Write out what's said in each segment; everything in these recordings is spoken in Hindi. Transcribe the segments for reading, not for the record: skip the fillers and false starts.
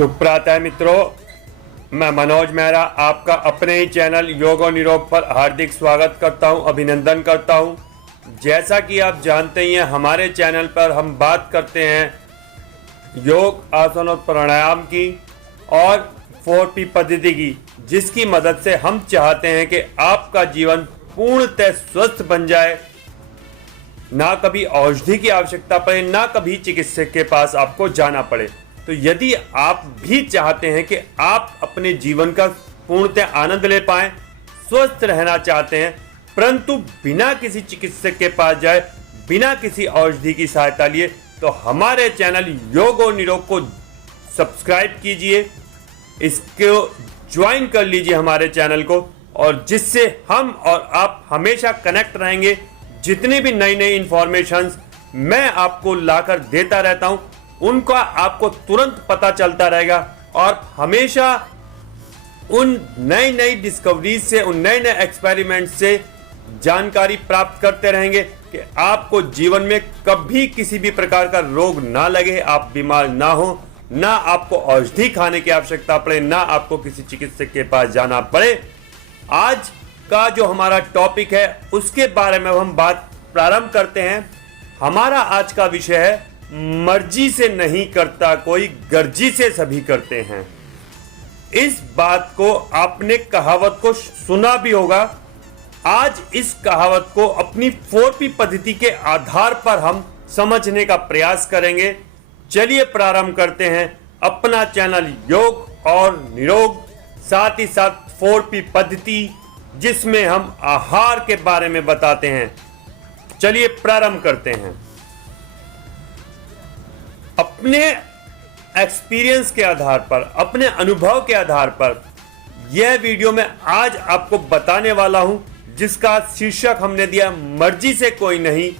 शुभ प्रातः मित्रों, मैं मनोज मेहरा आपका अपने ही चैनल योग और निरोग पर हार्दिक स्वागत करता हूं, अभिनंदन करता हूं। जैसा कि आप जानते ही हैं, हमारे चैनल पर हम बात करते हैं योग, आसन और प्राणायाम की और 4P पद्धति की, जिसकी मदद से हम चाहते हैं कि आपका जीवन पूर्णतः स्वस्थ बन जाए। ना कभी औषधि की आवश्यकता पड़े, ना कभी चिकित्सक के पास आपको जाना पड़े। तो यदि आप भी चाहते हैं कि आप अपने जीवन का पूर्णतः आनंद ले पाएं, स्वस्थ रहना चाहते हैं, परंतु बिना किसी चिकित्सक के पास जाए, बिना किसी औषधि की सहायता लिए, तो हमारे चैनल योग और निरोग को सब्सक्राइब कीजिए, इसको ज्वाइन कर लीजिए हमारे चैनल को, और जिससे हम और आप हमेशा कनेक्ट रहेंगे। जितनी भी नई नई इंफॉर्मेशंस मैं आपको लाकर देता रहता हूं, उनका आपको तुरंत पता चलता रहेगा और हमेशा उन नई नई डिस्कवरीज से, उन नए नए एक्सपेरिमेंट से जानकारी प्राप्त करते रहेंगे कि आपको जीवन में कभी किसी भी प्रकार का रोग ना लगे, आप बीमार ना हो, ना आपको औषधि खाने की आवश्यकता पड़े, ना आपको किसी चिकित्सक के पास जाना पड़े। आज का जो हमारा टॉपिक है उसके बारे में हम बात प्रारंभ करते हैं। हमारा आज का विषय है मर्जी से नहीं करता कोई, गर्जी से सभी करते हैं। इस बात को आपने कहावत को सुना भी होगा। आज इस कहावत को अपनी 4P पद्धति के आधार पर हम समझने का प्रयास करेंगे। चलिए प्रारंभ करते हैं अपना चैनल योग और निरोग, साथ ही साथ 4P पद्धति, जिसमें हम आहार के बारे में बताते हैं। चलिए प्रारंभ करते हैं। अपने एक्सपीरियंस के आधार पर, अपने अनुभव के आधार पर यह वीडियो मैं आज आपको बताने वाला हूं, जिसका शीर्षक हमने दिया मर्जी से कोई नहीं,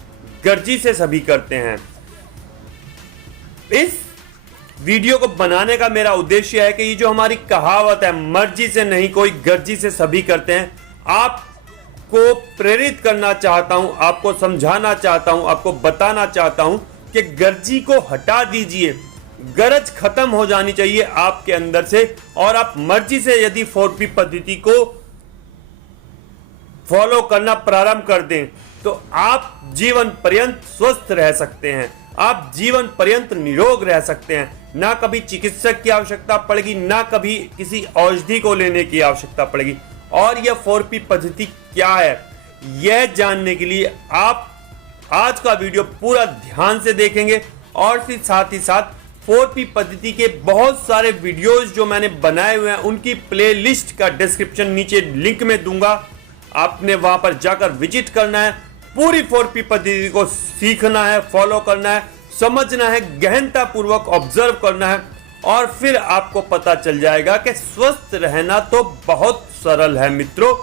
गर्जी से सभी करते हैं। इस वीडियो को बनाने का मेरा उद्देश्य है कि ये जो हमारी कहावत है, मर्जी से नहीं कोई, गर्जी से सभी करते हैं, आपको प्रेरित करना चाहता हूं, आपको समझाना चाहता हूं, आपको बताना चाहता हूं कि गर्जी को हटा दीजिए। गरज खत्म हो जानी चाहिए आपके अंदर से, और आप मर्जी से यदि 4P पद्धति को फॉलो करना प्रारंभ कर दें, तो आप जीवन पर्यंत स्वस्थ रह सकते हैं, आप जीवन पर्यंत निरोग रह सकते हैं। ना कभी चिकित्सक की आवश्यकता पड़ेगी, ना कभी किसी औषधि को लेने की आवश्यकता पड़ेगी। और यह 4P पद्धति क्या है, यह जानने के लिए आप आज का वीडियो पूरा ध्यान से देखेंगे। और फिर साथ ही साथ 4P पद्धति के बहुत सारे वीडियोस जो मैंने बनाए हुए हैं, उनकी प्लेलिस्ट का डिस्क्रिप्शन नीचे लिंक में दूंगा। आपने वहां पर जाकर विजिट करना है, पूरी 4P पद्धति को सीखना है, फॉलो करना है, समझना है, गहनता पूर्वक ऑब्जर्व करना है, और फिर आपको पता चल जाएगा कि स्वस्थ रहना तो बहुत सरल है मित्रों,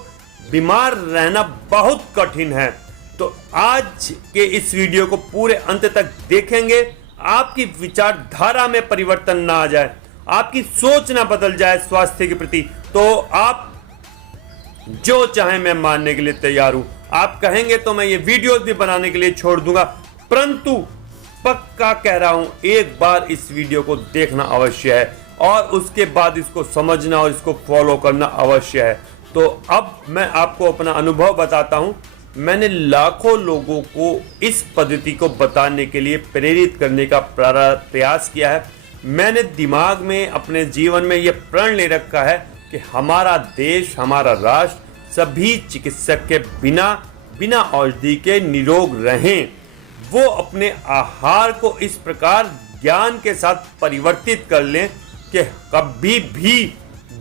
बीमार रहना बहुत कठिन है। तो आज के इस वीडियो को पूरे अंत तक देखेंगे, आपकी विचारधारा में परिवर्तन ना आ जाए, आपकी सोच ना बदल जाए स्वास्थ्य के प्रति, तो आप जो चाहे मैं मानने के लिए तैयार हूं। आप कहेंगे तो मैं ये वीडियोस भी बनाने के लिए छोड़ दूंगा, परंतु पक्का कह रहा हूं, एक बार इस वीडियो को देखना अवश्य है और उसके बाद इसको समझना और इसको फॉलो करना अवश्य है। तो अब मैं आपको अपना अनुभव बताता हूं। मैंने लाखों लोगों को इस पद्धति को बताने के लिए प्रेरित करने का प्रयास किया है। मैंने दिमाग में, अपने जीवन में यह प्रण ले रखा है कि हमारा देश, हमारा राष्ट्र सभी चिकित्सक के बिना औषधि के निरोग रहें। वो अपने आहार को इस प्रकार ज्ञान के साथ परिवर्तित कर लें कि कभी भी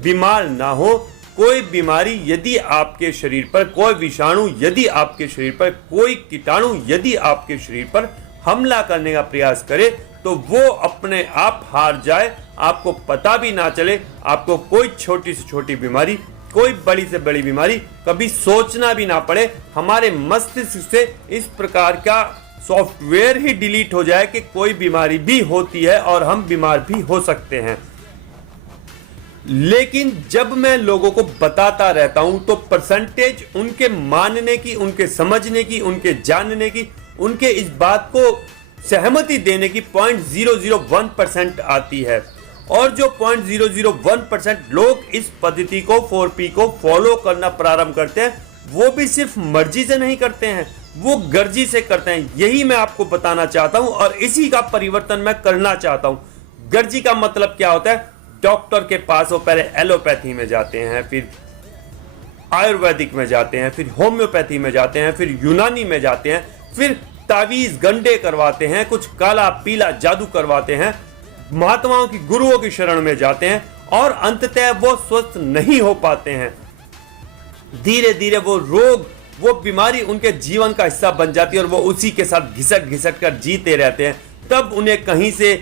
बीमार ना हो। कोई बीमारी यदि आपके शरीर पर, कोई विषाणु यदि आपके शरीर पर, कोई कीटाणु यदि आपके शरीर पर हमला करने का प्रयास करे, तो वो अपने आप हार जाए, आपको पता भी ना चले। आपको कोई छोटी से छोटी बीमारी, कोई बड़ी से बड़ी बीमारी कभी सोचना भी ना पड़े। हमारे मस्तिष्क से इस प्रकार का सॉफ्टवेयर ही डिलीट हो जाए कि कोई बीमारी भी होती है और हम बीमार भी हो सकते हैं। लेकिन जब मैं लोगों को बताता रहता हूं, तो परसेंटेज उनके मानने की, उनके समझने की, उनके जानने की, उनके इस बात को सहमति देने की 0.001% आती है। और जो 0.001% लोग इस पद्धति को 4P को फॉलो करना प्रारंभ करते हैं, वो भी सिर्फ मर्जी से नहीं करते हैं, वो गर्जी से करते हैं। यही मैं आपको बताना चाहता हूं और इसी का परिवर्तन मैं करना चाहता हूं। गर्जी का मतलब क्या होता है? डॉक्टर के पास वो पहले एलोपैथी में जाते हैं, फिर आयुर्वेदिक में जाते हैं, फिर होम्योपैथी में जाते हैं, फिर यूनानी में जाते हैं, फिर तावीज गंडे करवाते हैं, कुछ काला पीला जादू करवाते हैं, महात्माओं की गुरुओं की शरण में जाते हैं और अंततः वो स्वस्थ नहीं हो पाते हैं। धीरे धीरे वो रोग, वो बीमारी उनके जीवन का हिस्सा बन जाती है और वो उसी के साथ घिसट घिसट कर जीते रहते हैं। तब उन्हें कहीं से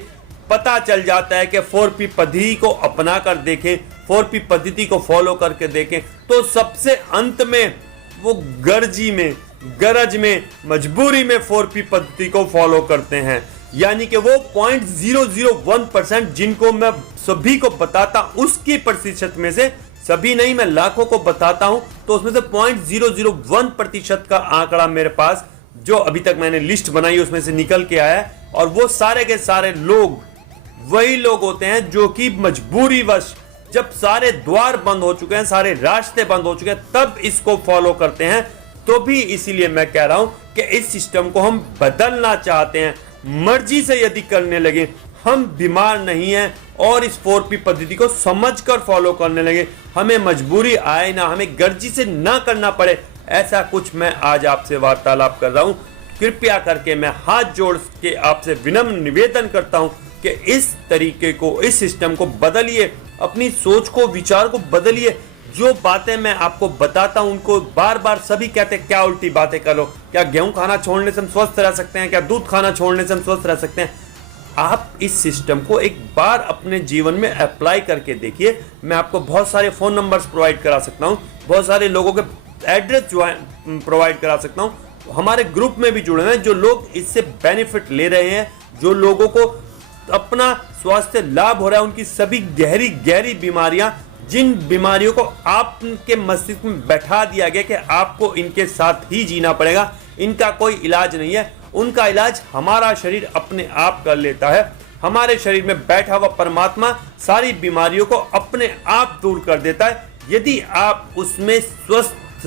पता चल जाता है कि 4P पद्धति को अपना कर देखें, 4P पद्धति को फॉलो करके देखें, तो सबसे अंत में वो गर्जी में, गरज में, मजबूरी में 4P पद्धति को फॉलो करते हैं। यानी कि वो 0.001% जिनको मैं सभी को बताता, उसकी प्रतिशत में से, सभी नहीं मैं लाखों को बताता हूं, तो उसमें से 0.001% का आंकड़ा मेरे पास जो अभी तक मैंने लिस्ट बनाई उसमें से निकल के आया है। और वो सारे के सारे लोग वही लोग होते हैं जो कि मजबूरीवश, जब सारे द्वार बंद हो चुके हैं, सारे रास्ते बंद हो चुके हैं, तब इसको फॉलो करते हैं। तो भी इसीलिए मैं कह रहा हूं कि इस सिस्टम को हम बदलना चाहते हैं, मर्जी से यदि करने लगे, हम बीमार नहीं हैं और इस 4P पद्धति को समझकर फॉलो करने लगे, हमें मजबूरी आए ना, हमें गर्जी से ना करना पड़े, ऐसा कुछ मैं आज आपसे वार्तालाप कर रहा हूं। कृपया करके मैं हाथ जोड़ के आपसे विनम्र निवेदन करता हूं कि इस तरीके को, इस सिस्टम को बदलिए, अपनी सोच को, विचार को बदलिए। जो बातें मैं आपको बताता हूं उनको बार बार सभी कहते हैं क्या उल्टी बातें करो, क्या गेहूं खाना छोड़ने से हम स्वस्थ रह सकते हैं, क्या दूध खाना छोड़ने से हम स्वस्थ रह सकते हैं। आप इस सिस्टम को एक बार अपने जीवन में अप्लाई करके देखिए। मैं आपको बहुत सारे फोन नंबर्स प्रोवाइड करा सकता हूं, बहुत सारे लोगों के एड्रेस प्रोवाइड करा सकता हूं, हमारे ग्रुप में भी जुड़े हुए हैं जो लोग इससे बेनिफिट ले रहे हैं, जो लोगों को अपना स्वास्थ्य लाभ हो रहा है, उनकी सभी गहरी गहरी बीमारियां, जिन बीमारियों को आपके मस्तिष्क में बैठा दिया गया कि आपको इनके साथ ही जीना पड़ेगा, इनका कोई इलाज नहीं है, उनका इलाज हमारा शरीर अपने आप कर लेता है। हमारे शरीर में बैठा हुआ परमात्मा सारी बीमारियों को अपने आप दूर कर देता है, यदि आप उसमें स्वस्थ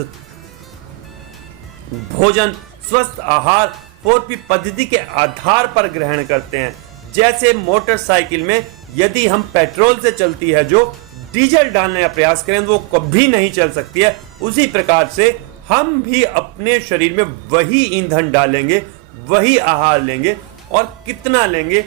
भोजन, स्वस्थ आहार 4P पद्धति के आधार पर ग्रहण करते हैं। जैसे मोटरसाइकिल में यदि हम पेट्रोल से चलती है जो, डीजल डालने का प्रयास करें तो वो कभी नहीं चल सकती है, उसी प्रकार से हम भी अपने शरीर में वही ईंधन डालेंगे, वही आहार लेंगे, और कितना लेंगे,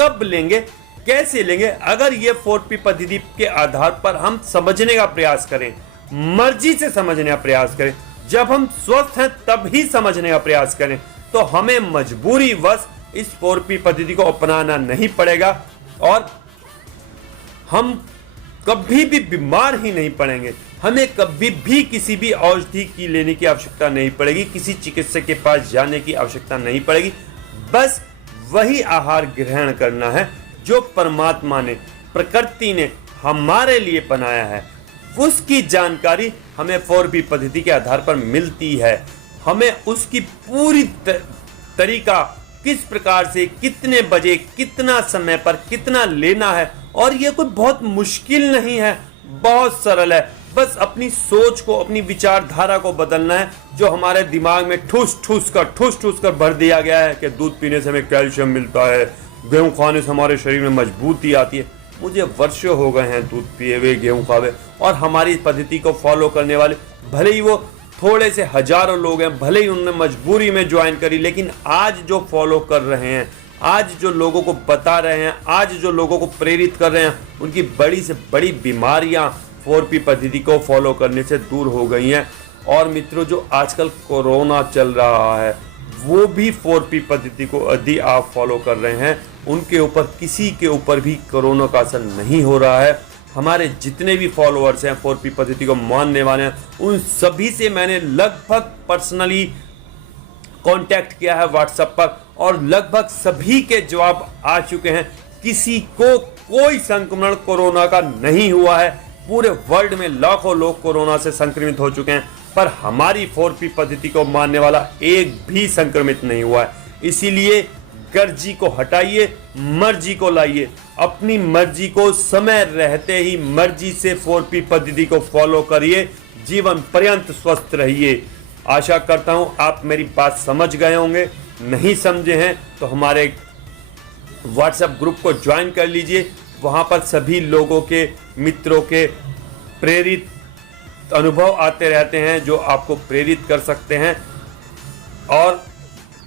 कब लेंगे, कैसे लेंगे, अगर ये 4P पद्धति के आधार पर हम समझने का प्रयास करें, मर्जी से समझने का प्रयास करें, जब हम स्वस्थ हैं तब ही समझने का प्रयास करें, तो हमें मजबूरी वश इस 4P पद्धति को अपनाना नहीं पड़ेगा और हम कभी भी बीमार ही नहीं पड़ेंगे। हमें कभी भी किसी भी औषधि की लेने की आवश्यकता नहीं पड़ेगी, किसी चिकित्सक के पास जाने की आवश्यकता नहीं पड़ेगी। बस वही आहार ग्रहण करना है जो परमात्मा ने, प्रकृति ने हमारे लिए बनाया है। उसकी जानकारी हमें 4P पद्धति के आधार पर मिलती है। हमें उसकी पूरी तरीका, किस प्रकार से, कितने बजे, कितना समय पर कितना लेना है, और ये कोई बहुत मुश्किल नहीं है, बहुत सरल है। बस अपनी सोच को, अपनी विचारधारा को बदलना है, जो हमारे दिमाग में ठूस ठूस कर भर दिया गया है कि दूध पीने से हमें कैल्शियम मिलता है, गेहूं खाने से हमारे शरीर में मजबूती आती है। मुझे वर्षों हो गए हैं दूध पिए हुए, गेहूं खावे, और हमारी पद्धति को फॉलो करने वाले भले ही वो थोड़े से हजारों लोग हैं, भले ही उन्होंने मजबूरी में ज्वाइन करी, लेकिन आज जो फॉलो कर रहे हैं, आज जो लोगों को बता रहे हैं, आज जो लोगों को प्रेरित कर रहे हैं, उनकी बड़ी से बड़ी बीमारियां 4P पद्धति को फॉलो करने से दूर हो गई हैं। और मित्रों, जो आजकल कोरोना चल रहा है, वो भी 4P पद्धति को यदि आप फॉलो कर रहे हैं, उनके ऊपर, किसी के ऊपर भी कोरोना का असर नहीं हो रहा है। हमारे जितने भी फॉलोअर्स हैं, 4P पद्धति को मानने वाले हैं, उन सभी से मैंने लगभग पर्सनली कांटेक्ट किया है व्हाट्सएप पर, और लगभग सभी के जवाब आ चुके हैं। किसी को कोई संक्रमण कोरोना का नहीं हुआ है। पूरे वर्ल्ड में लाखों लोग कोरोना से संक्रमित हो चुके हैं, पर हमारी 4P पद्धति को मानने वाला एक भी संक्रमित नहीं हुआ है। इसीलिए गर्जी को हटाइए, मर्जी को लाइए। अपनी मर्जी को समय रहते ही मर्जी से 4P पद्धति को फॉलो करिए, जीवन पर्यंत स्वस्थ रहिए। आशा करता हूं आप मेरी बात समझ गए होंगे। नहीं समझे हैं तो हमारे व्हाट्सएप ग्रुप को ज्वाइन कर लीजिए। वहां पर सभी लोगों के, मित्रों के प्रेरित अनुभव आते रहते हैं जो आपको प्रेरित कर सकते हैं। और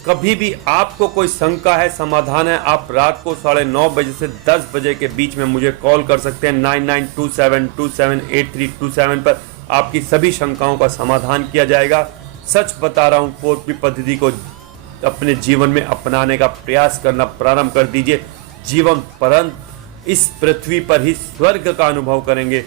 कभी भी आपको कोई शंका है, समाधान है, आप रात को 9:30 बजे से 10 बजे के बीच में मुझे कॉल कर सकते हैं। 9927278327 पर आपकी सभी शंकाओं का समाधान किया जाएगा। सच बता रहा हूँ, 4P पद्धति को अपने जीवन में अपनाने का प्रयास करना प्रारंभ कर दीजिए। जीवन पर्यंत इस पृथ्वी पर ही स्वर्ग का अनुभव करेंगे।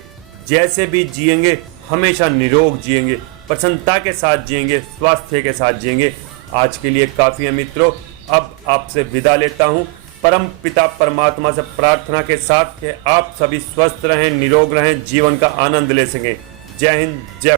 जैसे भी जिएंगे हमेशा निरोग जिएंगे, प्रसन्नता के साथ जिएंगे, स्वास्थ्य के साथ जिएंगे। आज के लिए काफ़ी है मित्रों, अब आपसे विदा लेता हूँ। परम पिता परमात्मा से प्रार्थना के साथ कि आप सभी स्वस्थ रहें, निरोग रहें, जीवन का आनंद ले सकें। जय हिंद, जय